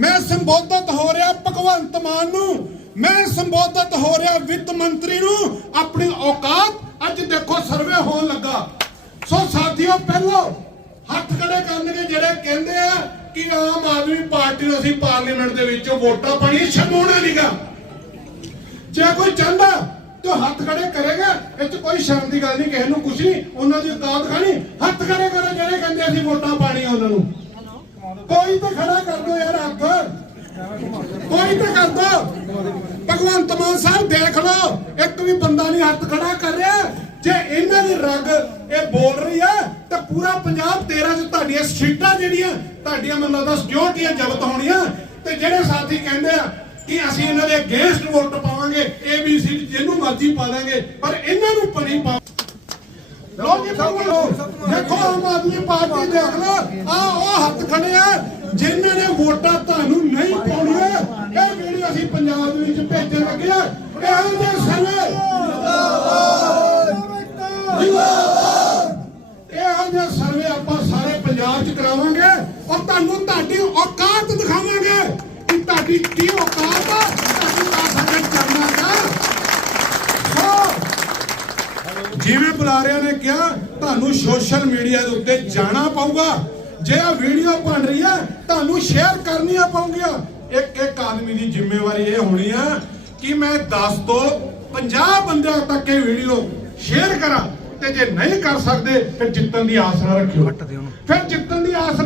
ਮੈਂ ਸੰਬੋਧਿਤ ਹੋ ਰਿਹਾ ਭਗਵੰਤ ਮਾਨ ਨੂੰ। ਮੈਂ ਸੰਬੋਧਿਤ ਹੋ ਰਿਹਾ ਵਿੱਤ ਮੰਤਰੀ ਨੂੰ। ਆਪਣੀ ਔਕਾਤ ਅੱਜ ਦੇਖੋ ਸਰਵੇ ਹੋਣ ਲੱਗਾ। ਸੋ ਸਾਥੀਓ ਪਹਿਲੋ ਹੱਥ ਖੜੇ ਕਰਨਗੇ ਜਿਹੜੇ ਕਹਿੰਦੇ ਆ ਕਿ ਆਮ ਆਦਮੀ ਪਾਰਟੀ ਨੂੰ ਅਸੀਂ ਪਾਰਲੀਮੈਂਟ ਦੇ ਵਿੱਚੋਂ ਵੋਟਾਂ ਪਾਣੀ ਸ਼ਰਮਾਉਣਾ ਨਹੀਂਗਾ ਜੇ ਕੋਈ ਚਾਹੁੰਦਾ ਤਾਂ ਹੱਥ ਖੜੇ ਕਰੇਗਾ। ਇਹ ਚ ਕੋਈ ਸ਼ਰਮ ਦੀ ਗੱਲ ਨਹੀਂ ਕਿਸੇ ਨੂੰ ਕੁਛ ਨਹੀਂ। ਉਹਨਾਂ ਦੀ ਔਕਾਤ ਖਾਣੀ। ਹੱਥ ਖੜੇ ਕਰੋ ਜਿਹੜੇ ਕਹਿੰਦੇ ਅਸੀਂ ਵੋਟਾਂ ਪਾਣੀਆਂ ਉਹਨਾਂ ਨੂੰ। ਕੋਈ ਤਾਂ ਖੜਾ ਕਰ ਦੋ ਯਾਰ ਹੱਥ ਕੋਈ ਤਾਂ ਕਰ ਦੋ ਭਗਵੰਤ ਮਾਨ ਸਾਹਿਬ, ਦੇਖ ਲਓ, ਇੱਕ ਵੀ ਬੰਦਾ ਨਹੀਂ ਹੱਥ ਖੜਾ ਕਰ ਰਿਹਾ। ਜੇ ਇਹਨਾਂ ਦੀ ਰਗ ਇਹ ਬੋਲ ਰਹੀ ਹੈ, ਤਾਂ ਪੂਰਾ ਪੰਜਾਬ 13 ਚ ਤੁਹਾਡੀਆਂ ਸੀਟਾਂ ਜਿਹੜੀਆਂ, ਤੁਹਾਡੀਆਂ ਮੈਨੂੰ ਲੱਗਦਾ ਸਿਕਿਉਰਟੀਆਂ ਜ਼ਬਤ ਹੋਣੀਆਂ। ਤੇ ਜਿਹੜੇ ਸਾਥੀ ਕਹਿੰਦੇ ਆ ਕਿ ਅਸੀਂ ਇਹਨਾਂ ਦੇ ਅਗੇਂਸਟ ਵੋਟ ਪਾਵਾਂਗੇ ਏਬੀਸੀ ਜਿਹਨੂੰ ਮਰਜ਼ੀ ਪਾ ਦਾਂਗੇ, ਪਰ ਇਹਨਾਂ ਨੂੰ ਪਣੀ ਪਾ ਲੋ ਜੀ ਦੇਖੋ, ਆਮ ਆਦਮੀ ਪਾਰਟੀ ਦੇਖ ਲਓ। ਆ ਉਹ ਹੱਥ ਖੜੇ ਆ। ਜਿਨ੍ਹਾਂ ਨੇ ਵੋਟਾਂ ਤੁਹਾਨੂੰ ਲੱਗੇ ਆ ਇਹੋ ਜਿਹੇ ਸਮੇਂ ਇਹੋ ਜਿਹੇ ਸਰਵੇ ਆਪਾਂ ਸਾਰੇ ਪੰਜਾਬ 'ਚ ਕਰਾਵਾਂਗੇ ਔਰ ਤੁਹਾਨੂੰ ਤੁਹਾਡੀ ਔਕਾਤ ਦਿਖਾਵਾਂਗੇ ਕਿ ਤੁਹਾਡੀ ਕੀ ਔਕਾਤ ਆ ਤੁਹਾਡੀ ਕਾਸਾ ਕਰਨਾ ਕਾ ਜਿਵੇਂ ਬੁਲਾਰਿਆਂ ਨੇ ਕਿਹਾ, ਤੁਹਾਨੂੰ ਸੋਸ਼ਲ ਮੀਡੀਆ ਦੇ ਉੱਤੇ ਜਾਣਾ ਪਊਗਾ। ਜੇ ਆ ਵੀਡੀਓ ਬਣ ਰਹੀ ਹੈ, ਤੁਹਾਨੂੰ ਸ਼ੇਅਰ ਕਰਨੀਆਂ ਪਊਗੀਆਂ। ਇੱਕ ਇੱਕ ਆਦਮੀ ਦੀ ਜ਼ਿੰਮੇਵਾਰੀ ਇਹ ਹੋਣੀ ਆ ਕਿ ਮੈਂ 10 ਤੋਂ 50 ਬੰਦਿਆਂ ਤੱਕ ਇਹ ਵੀਡੀਓ ਸ਼ੇਅਰ ਕਰਾਂ? ਤੇ ਜੇ ਨਹੀਂ ਕਰ ਸਕਦੇ ਫਿਰ ਜਿੱਤਣ ਦੀ ਆਸ ਨਾ ਰੱਖਿਓ। ਫਿਰ ਜਿੱਤਣ ਦੀ ਆਸ